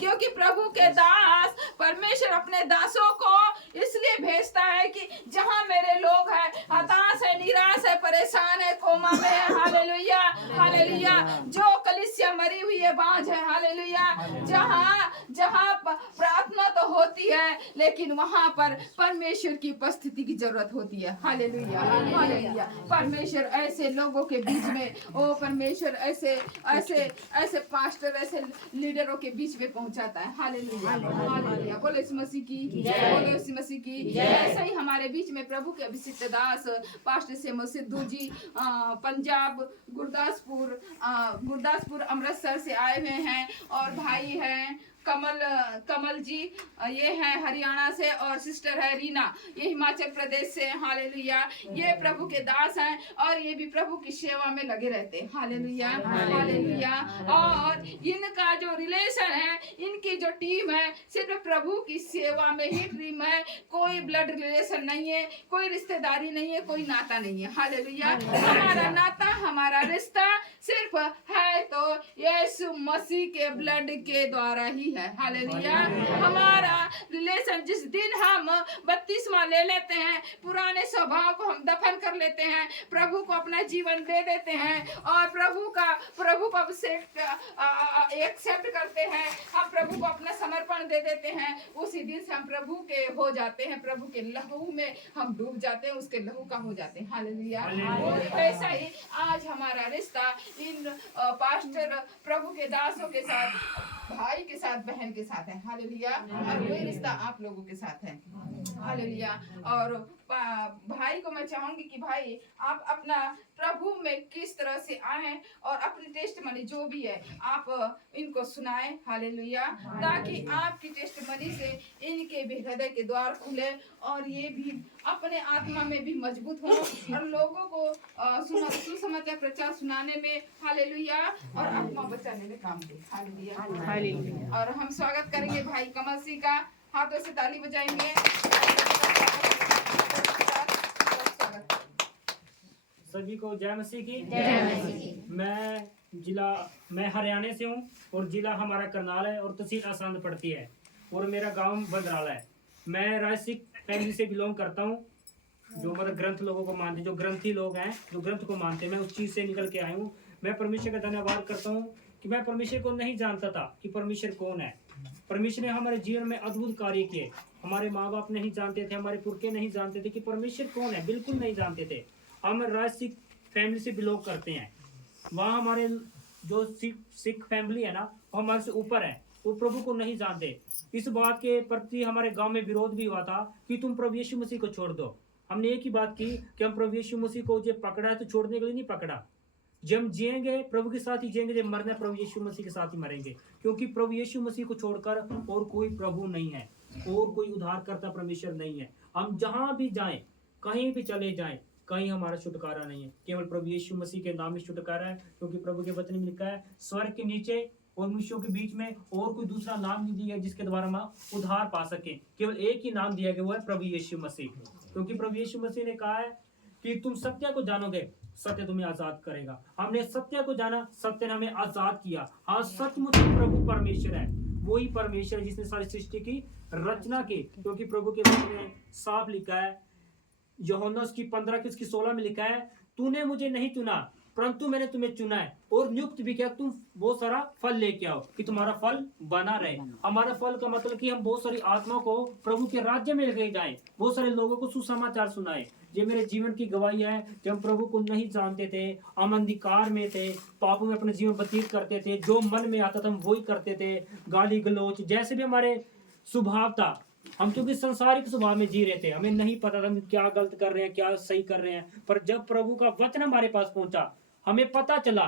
क्योंकि प्रभु के दास परमेश्वर अपने दासों को इसलिए भेजता है कि जहां मेरे लोग हैं हताश है, निराश है, परेशान है, कोमा में है, हालेलुया हालेलुया, जो कलीसिया मरी हुई है, बांझ है, हालेलुया, जहां जहां प्रार्थना तो होती है लेकिन वहां पर परमेश्वर की उपस्थिति की जरूरत होती है, हालेलुया हालेलुया। परमेश्वर ऐसे लोगों के बीच में, ओ परमेश्वर ऐसे ऐसे ऐसे पास्टर, ऐसे लीडरों के बीच में पहुंचाता है, हालेलुया हालेलुया। बोलो यीशु मसीह की जय, बोलो यीशु मसीह की जय। ऐसे ही हमारे बीच में प्रभु के अभिषिक्त दास पास्टर सेमो सिद्धू जी पंजाब गुरदासपुर अमृतसर से आए हुए हैं, और भाई हैं कमल जी, ये है हरियाणा से, और सिस्टर है रीना, ये हिमाचल प्रदेश से, हालेलुया। ये प्रभु के दास हैं और ये भी प्रभु की सेवा में लगे रहते हैं, हालेलुया हालेलुया। और इनका जो रिलेशन है, इनकी जो टीम है, सिर्फ प्रभु की सेवा में ही टीम है, कोई ब्लड रिलेशन नहीं है, कोई रिश्तेदारी नहीं है, कोई नाता नहीं है, हालेलुया। हमारा नाता, हमारा रिश्ता सिर्फ है तो यीशु मसीह के ब्लड के द्वारा ही है, हालेलुया। हमारा रिलेशन, जिस दिन हम बपतिस्मा ले लेते हैं, पुराने स्वभाव को हम दफन कर लेते हैं, प्रभु को अपना जीवन दे देते हैं और प्रभु को एक्सेप्ट करते हैं, हम प्रभु को अपना समर्पण दे देते हैं, उसी दिन से हम प्रभु के हो जाते हैं, प्रभु के लहू में हम डूब जाते हैं, उसके लहू का हो जाते हैं, हालेलुया। वैसा ही आज हमारा रिश्ता इन पास्टर प्रभु के दासों के साथ, भाई के साथ, बहन के साथ है, हालेलुया। और वही रिश्ता आप लोगों के साथ है, हालेलुया। और भाई को मैं चाहूंगी कि भाई आप अपना प्रभु में किस तरह से आए और अपनी टेस्टमनी जो भी है आप इनको सुनाएं, हालेलुया, ताकि आपकी टेस्टमनी से इनके भी हृदय के द्वार खुले और ये भी अपने आत्मा में भी मजबूत हो और लोगों को सुसमाचार प्रचार सुनाने में, हालेलुया, और आत्मा बचाने में काम दे, हालेलुया। और हम स्वागत करेंगे भाई कमल सिंह का, हाथों से ताली बजाएंगे। सभी को जय मसीह की जय। मैं हरियाणा से हूँ और जिला हमारा करनाल है और तहसील आसांद पड़ती है और मेरा गांव बंदराला है। मैं राजसिक फैमिली से बिलोंग करता हूँ, जो मतलब ग्रंथ लोगों को मानते, जो ग्रंथी लोग हैं, जो ग्रंथ को मानते हैं। मैं उस चीज़ से निकल के आया हूँ। मैं परमेश्वर का धन्यवाद करता हूँ कि मैं परमेश्वर को नहीं जानता था कि परमेश्वर कौन है। परमेश्वर ने हमारे जीवन में अद्भुत कार्य किए। हमारे माँ बाप नहीं जानते थे, हमारे पुरखे नहीं जानते थे कि परमेश्वर कौन है, बिल्कुल नहीं जानते थे। हम राजसिक फैमिली से बिलोंग करते हैं। वहाँ हमारे जो सिख फैमिली है ना, वो हमारे से ऊपर है, वो प्रभु को नहीं जानते। इस बात के प्रति हमारे गांव में विरोध भी हुआ था कि तुम प्रभु यीशु मसीह को छोड़ दो। हमने एक ही बात की कि हम प्रभु यीशु मसीह को जो पकड़ा है तो छोड़ने के लिए नहीं पकड़ा। जब हम जिएंगे प्रभु के साथ ही जिएंगे, जब मरना प्रभु यीशु मसीह के साथ ही मरेंगे, क्योंकि प्रभु यीशु मसीह को छोड़कर और कोई प्रभु नहीं है और कोई उद्धारकर्ता परमेश्वर नहीं है। हम जहाँ भी जाएं, कहीं भी चले जाएं, कहीं हमारा छुटकारा नहीं है, केवल प्रभु यीशु मसीह के नाम में छुटकारा है। क्योंकि प्रभु के वचन में लिखा है, स्वर्ग के नीचे और मनुष्यों के बीच में और कोई दूसरा नाम नहीं दिया जिसके द्वारा हम उद्धार पा सके। केवल एक ही नाम दिया गया, वो है प्रभु यीशु मसीह। क्योंकि प्रभु यीशु मसीह ने कहा है कि तुम सत्य को जानोगे, सत्य तुम्हें आजाद करेगा। हमने सत्य को जाना, सत्य ने हमें आजाद किया। हाँ, सचमुच प्रभु परमेश्वर है, वही परमेश्वर है जिसने सारी सृष्टि की रचना की। क्योंकि प्रभु के वचन में साफ लिखा है, यूहन्ना की 15:16 में लिखा है, तूने मुझे नहीं चुना परंतु मैंने तुम्हें चुना है और नियुक्त भी किया, तुम बहुत सारा फल लेके आओ कि तुम्हारा फल बना रहे। हमारा फल का मतलब कि हम बहुत सारी आत्मा को प्रभु के राज्य में लेके जाएं, बहुत सारे लोगों को सुसमाचार सुनाएं। ये मेरे जीवन की गवाही है। जब हम प्रभु को नहीं जानते थे, हम अंधकार में थे, पापों में अपने जीवन व्यतीत करते थे, जो मन में आता था हम वही करते थे, गाली गलौच जैसे भी हमारे स्वभाव था, हम क्योंकि संसारिक स्वभाव में जी रहे थे, हमें नहीं पता था हम क्या गलत कर रहे हैं, क्या सही कर रहे हैं। पर जब प्रभु का वचन हमारे पास पहुंचा, हमें पता चला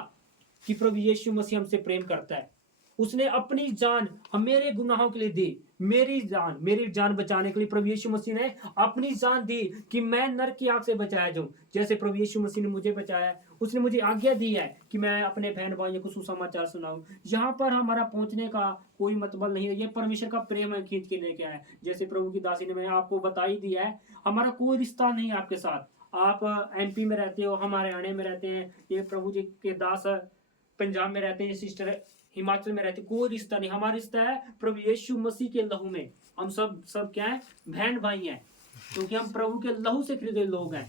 कि प्रभु यीशु मसीह हमसे प्रेम करता है। उसने अपनी जान हम मेरे गुनाहों के लिए दी, मेरी जान बचाने के लिए प्रभु यीशु मसीह ने अपनी जान दी कि मैं नरक की आग से बचाया जाऊं। जैसे प्रभु यीशु मसीह ने मुझे बचाया, उसने मुझे आज्ञा दी है कि मैं अपने बहन भाइयों को सुसमाचार सुनाऊं। यहाँ पर हमारा पहुंचने का कोई मतलब नहीं है, ये परमेश्वर का प्रेम है, खींच के लेके आया। जैसे प्रभु की दासी ने मैं आपको बता ही दिया है, हमारा कोई रिश्ता नहीं है आपके साथ। आप MP में रहते हो, हम हरियाणा में रहते हैं, ये प्रभु जी के दास पंजाब में रहते हैं, सिस्टर हिमाचल में रहते, कोई रिश्ता नहीं, हमारा रिश्ता है प्रभु यीशु मसीह के लहू में। हम सब क्या है, बहन भाई हैं, क्योंकि हम प्रभु के लहू से खरीदे लोग हैं।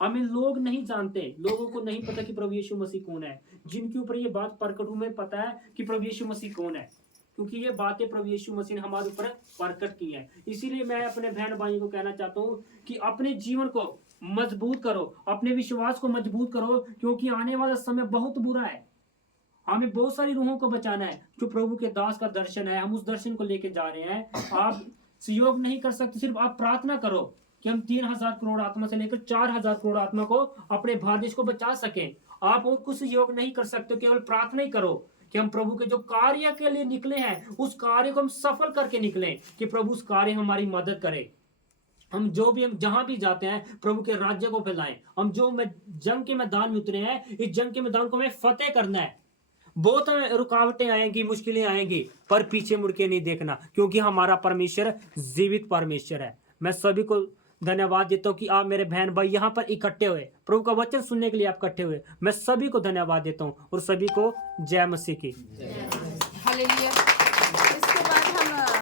हमें लोग नहीं जानते, लोगों को नहीं पता कि प्रभु यीशु मसीह कौन है। जिनके ऊपर ये बात प्रकट हुई, में पता है कि प्रभु यीशु मसीह कौन है, क्योंकि ये बातें प्रभु यीशु मसीह ने हमारे ऊपर प्रकट की हैं। इसीलिए मैं अपने बहन भाइयों को कहना चाहता हूँ कि अपने जीवन को मजबूत करो, अपने विश्वास को मजबूत करो, क्योंकि आने वाला समय बहुत बुरा है। हमें बहुत सारी रूहों को बचाना है। जो प्रभु के दास का दर्शन है, हम उस दर्शन को लेके जा रहे हैं। आप सहयोग नहीं कर सकते, सिर्फ आप प्रार्थना करो कि हम 3000 करोड़ आत्मा से लेकर 4000 करोड़ आत्मा को अपने भारत देश को बचा सकें। आप और कुछ सहयोग नहीं कर सकते, केवल प्रार्थना ही करो कि हम प्रभु के जो कार्य के लिए निकले हैं, उस कार्य को हम सफल करके निकले, कि प्रभु उस कार्य हमारी मदद करे। हम जहां भी जाते हैं, प्रभु के राज्य को फैलाएं। हम जंग के मैदान में उतरे हैं, इस जंग के मैदान को हमें फतेह करना है। बहुत रुकावटें आएंगी, मुश्किलें आएंगी, पर पीछे मुड़ के नहीं देखना, क्योंकि हमारा परमेश्वर जीवित परमेश्वर है। मैं सभी को धन्यवाद देता हूँ कि आप मेरे बहन भाई यहाँ पर इकट्ठे हुए, प्रभु का वचन सुनने के लिए आप इकट्ठे हुए। मैं सभी को धन्यवाद देता हूँ और सभी को जय मसीह की। हालेलुया।